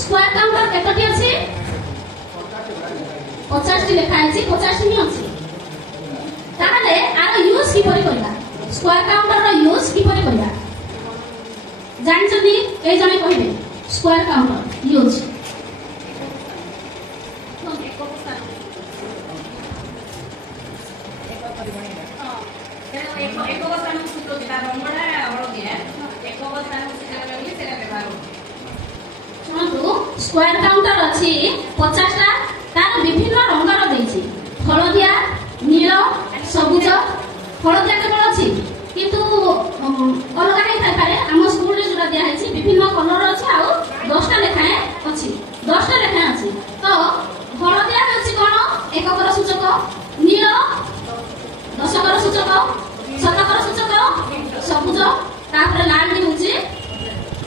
Square counter केतोटी अछि 50 T लिखा अछि 50 नी अछि ताहले आरो यूज की परि करबा स्क्वायर काउंटर रो यूज की परि करबा जानछनी ए जने कहिबे square counter use square counter अच्छी 50 टा तार विभिन्न रंगर देछि हलदिया नील सबुज हलदिया केवल अच्छी किंतु अलग है थाई पारे हम स्कूल रे जोरा दिया है विभिन्न कलर अछि आ 10 टा लेखाए अछि 10 टा लेखाए अछि तो हलदिया अछि कोन एककर सूचक नील दशकर सूचक शतकर सूचक सबुज तापर लाल डी होछि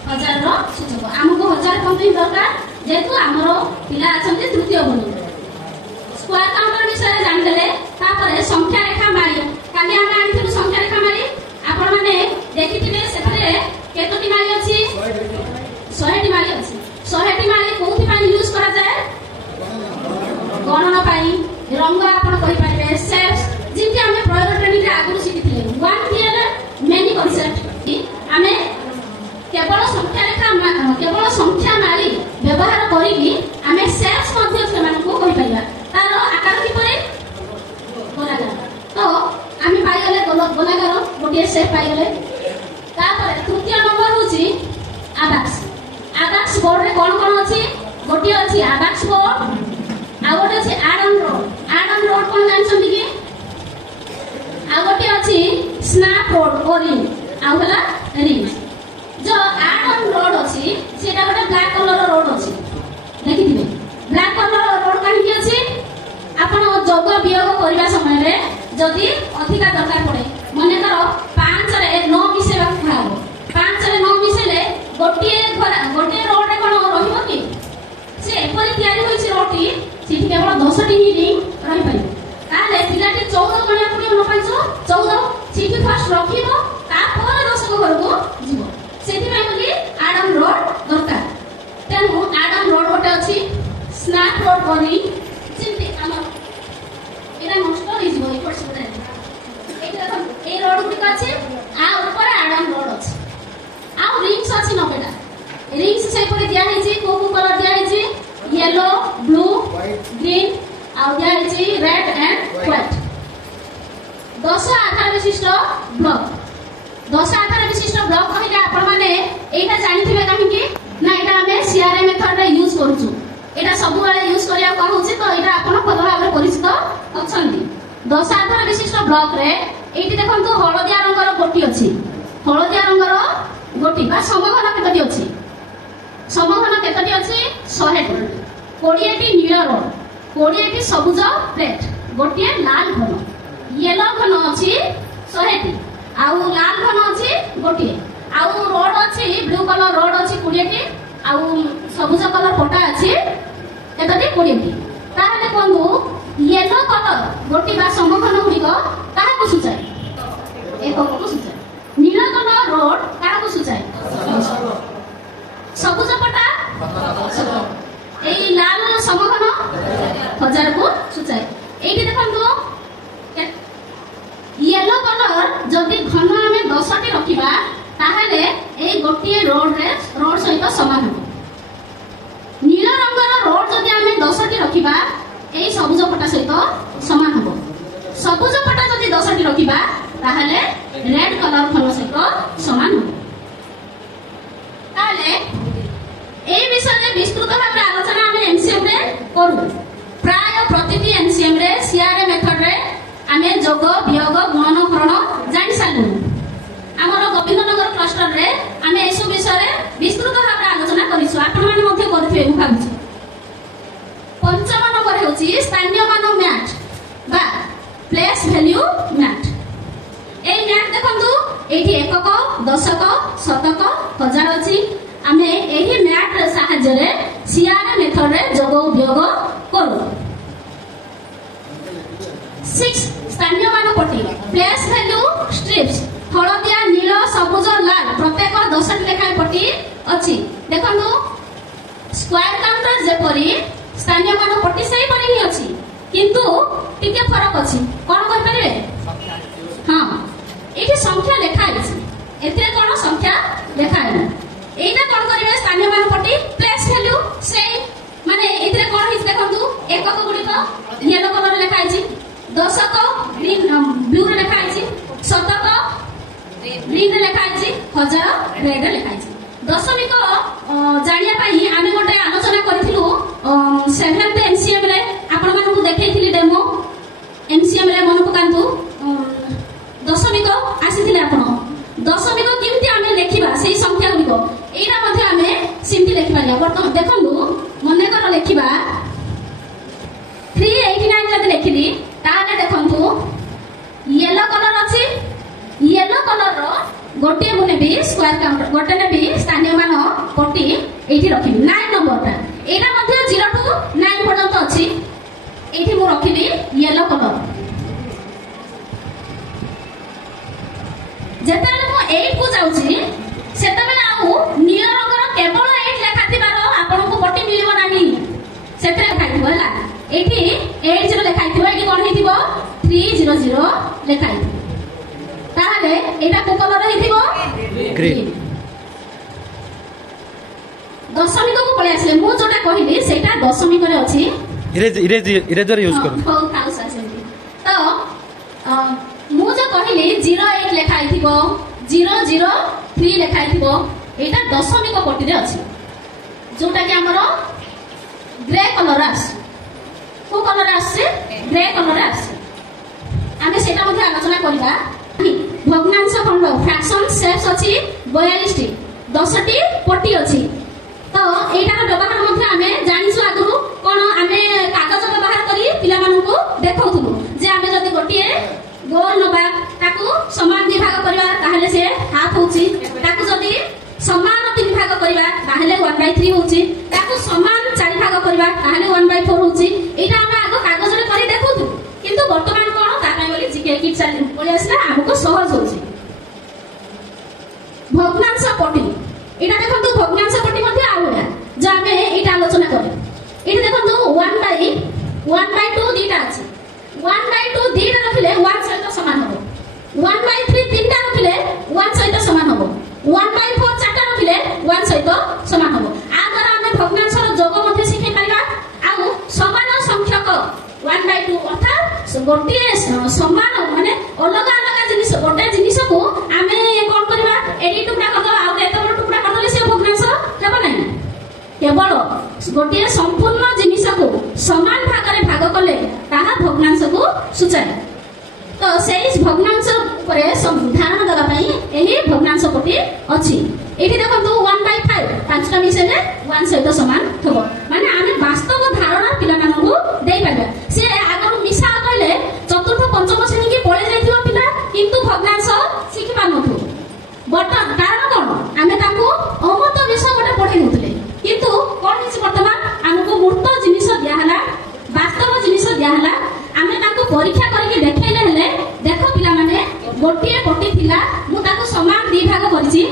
हजार रो सूचक हमको हजार कंपनी दरकार जेतु हमरो पिला अछंती तृतीय बनु स्क्वायर काउंटर विषय जान देले तापर संख्या रेखा मारी काली हम आनिथिलु संख्या रेखा मारी आपण माने देखिथिले सेथरे केतोटी मारी अछि 100 टी मारी अछि 100 टी मारी कोथि पानी यूज करा जाय गणना पाई रंग आपण कहि पाइबे शेप्स जिति हमें प्रयोग ट्रेनिंग रे आगु सिखिथिले वन क्लियर मेनी कांसेप्ट हमें केवल संख्या मारी व्यवहार करी आमे सेल्स मध्य सेमान को कहि पाइबा तार आकार कि परे गोलाकार तो आमे पाइ गले गोलाकार गोटे शेप पाइ गले तापर तृतीय नंबर होची आबाक्स बोर्ड रे कोन अछि गोटे अछि आबाक्स बोर्ड आ गोटे अछि आडन रोड कोन जानछन कि आ गोटे अछि स्नैप रोड ओरिंग आ होला रिंग जो आडन रोड अछि सेटा गोटे ब्लैक कलर रोड अछि देखिथिबे ब्लैक कलर रोड काहे कि अछि आपण जोग वियोग करबा समय रे जदी अधिका दरकार पड़े माने करो 5 रे 9 मिसेबा खाओ 5 रे 9 मिसेले गोटे रोड रे कोन रहिबो कि से एपरि तयारी होइछि रोटी सेठी केवल 10 टी ही रिंग रहि पाइबो ताले पिलाटी 14 गणिया पुणी न पाइछो 14 सेठी फर्स्ट रखिबो तापर 10 को घर को जीवो सेठी में बोली आडम रोड दरकार तेनु आडम रोड गोटे अछि स्नैप रोड बनी चिंती हमर एरा नष्ट होई जीवो ए पर्सन रे एटा तो ए रोड गुडी अछि आ ऊपर आडम रोड अछि आ रिंग्स अछि 90 टा रिंग्स से पर दिया है जी को कलर दिया है जी येलो ब्लू ग्रीन आ दिया है जी रेड एंड व्हाइट 10 आकार विशिष्ट ब्लॉक 10 आकार विशिष्ट ब्लॉक कहले आपण माने एटा जानिथिबे काहे कि ना एटा हमें सीआरएम मेथड रे यूज करछु एटा सब वाले यूज करिया कहउछि तो एटा आपण पद भाबरे परिचित अछंती 10 आकार विशिष्ट ब्लॉक रे एटी देखंतु हळदिया रंगर गोटी अछि हळदिया रंगर गोटी बा समघन केतटी अछि समघन केतटी अछि 100 टी 20 टी नील रोड 20 टी सबुज प्लेट गोटी लाल घन येलो घन अछि 100 टी आउ लाल घन अछि गोटी आउ रोड अछि ब्लू कलर रोड अछि 20 टी आउ सबुज कलर पटा अछि एतटी 20 टी ताहले कोंदु येलो कलर गोटी बा समघन गुडिक काहा को सुचाय एक को सुचाय नील कलर रोड काहा को सुचाय सबुज पटा एई लाल समघन 1000 को सुचाय एठी देखंतु येलो कलर जदि घन आमे 10 टी रखिबा ताहले ए गोटिए रोड सहित समान हो नील रंगर रोड जदि आमे 10 टी रखिबा ए सबुज पटा सहित समान हो सबुज पटा जदि 10 टी रखिबा ताहले रेड कलर घन सहित समान हो ताहले ए विषय रे विस्तृत भाबरे आलोचना आमे एमसीएम रे करू प्राय प्रतिटी एमसीएम रे सीआरएम मेथड रे आमे जोग वियोग गुणन हरण जानि सालु हमर गोविंदनगर क्लस्टर रे आमे एसु विषय रे विस्तृत भाबरे आलोचना करिसु आपण माने मध्ये करथिबे मु भाबुछि पंचम नंबर होछि स्थानीय मान मैट बा प्लेस वैल्यू मैट ए मैट देखंतु एठी एकक दशक शतक हजार अछि आमे एही मैट रे सहाय्य रे सीआरएम मेथड रे जोग वियोग करू 6 स्थानीय मान पट्टी प्लेस वैल्यू स्ट्रिप्स हलदिया नील सबुज लाल प्रत्येक 10 टी लेखा पट्टी अछि देखंतु स्क्वायर काउंटर जेपरी स्थानीय मान पट्टी सही पड़ी ही अछि किंतु टिके फरक अछि कोन कर परिबे हां एठी संख्या लिखा अछि एते कोन संख्या लिखा है एटा कोन करिवे स्थानीय मान पट्टी प्लेस वैल्यू से माने एते कोन हिस देखंतु एकक गुडी को येलो कलर लिखा अछि दशक ग्रीन ब्लू रे लिखा अछि शतक ग्रीन रे लिखा अछि हजार रेड रे लिखा अछि दशमिक जानिया पाई आमे गोटे आलोचना करिथिलु 7th एमसीएम रे आपण मानकु देखैथिली डेमो एमसीएम रे मन पकांतु दशमिक आसीथिले आपण दशमिक किमती आमे लेखिबा सेही संख्या गुडिको एटा मध्ये आमे सिम्पली लेखि पारिया वर्तमान देखंतु मने कर लेखिबा 389 जदि लेखिली ताने देखंतु येलो कलर अछि येलो कलर रो गोटे मुने भी स्क्वायर काउंटर गोटे ने भी स्थानीय मान पट्टी एठी रखिबी 9 नंबर ता एटा मध्ये 0 टू 9 पर्यंत अछि एठी मु रखिली येलो कलर जेताले मु 8 को जाउची सेतबेले आउ नील रंगर केवल 8 लेखा थिबारो आपन को पट्टी मिलिबो नाही सेते खाइथिबो हला एठी 80 लेखाइथिबो एठी कोन हेतिबो 300 लेखाइथिबो ताहले एटा को कलर हेतिबो ग्रीन दशमिक को पळे आसले मु जोटा कहिली सेटा दशमिक रे अछि इरेजर यूज करू हो काउस आसेंती तो मु जो कहिली 08 लेखाइथिबो 003 लेखाइथिबो एटा दशमिक कोटि रे अछि जोटा कि हमरो ग्रे कलर आस को कलर आसे ग्रे कलर आस आमे सेटा मध्ये आलोचना करिबा भग्नांश खंड फ्रैक्शन शेप्स अछि 42 टी 10 टी पट्टी अछि तो एटा व्यवहार मध्ये आमे जानिसु आगु कोन आमे कागज व्यवहार करी पिला मानु को देखौथुलु जे आमे जदी गोटिए गोल नबा ताकू समान दि भाग करबा ताहले से हाफ होची ताकू जदी समान 3 भाग करबा ताहले 1/3 होची ताकू समान 4 भाग करबा ताहले 1/4 होची एटा आमे आगु कागज रे करी देखौथु किंतु वर्तमान कोन ताकाय बोली जिके किट चल बोली आसला हमको सहज होची भग्नांश पट्टी एटा देखंतु भग्नांश पट्टी मध्ये आउडा जे आमे एटा आलोचना करी एटा देखंतु 1/2 दीटा अछि 1/2 दीटा रखले 1 सहित समान हबो 1/3 तीनटा रखले 1 सहित समान हबो 1/4 चारटा रखले 1 सहित समान हबो आ द्वारा आमे भग्नांश रो जोग मध्ये सिखै परिबा आ समान संख्यक 1/2 अर्थात गोटे समान माने अलग अलग जिनिस गोटे जिनिस को आमे कोन करबा एडी टुकड़ा कर दो आ एतो बड़ टुकड़ा कर देले से भग्नांश हेबो नै केवल गोटे संपूर्ण जिनिस को समान भाग रे भाग कले ताहा भग्नांश को सूचाए तो सेही भग्नांश ऊपर धारणा देबा पई एही भग्नांश पट्टी अछि एठी देखंतु 1/5 पांचटा मिसेले 1 सहित समान थबो माने आमे वास्तव धारणा पिला मानकु देई परबा से आगरु मिसा कहले चतुर्थ पंचम श्रेणी के पळे जाइथिबो पिला किंतु भग्नांश सिखि पानथु बर्तमान कारण कोन आमे ताकू अमत विषय गोटे पढै नथले किंतु कोन हिस वर्तमान हमको मूर्त जिनिस दिया हला वास्तव जिनिस दिया हला आमे ताकू परीक्षा करके देखैले हेले देखो पिला माने गोटिए पट्टी थिला मु ताकू समान दी भाग करछि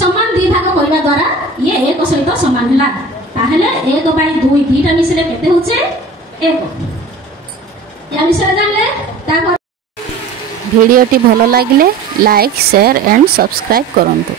समान दी भाग करबा द्वारा ये एक सहित समान हला ताहले 1/2 दीटा मिसले केते होचे 1 या मिसले जानले ताको भिडियोटी भलो लागिले लाइक शेयर एंड सब्सक्राइब करंतु।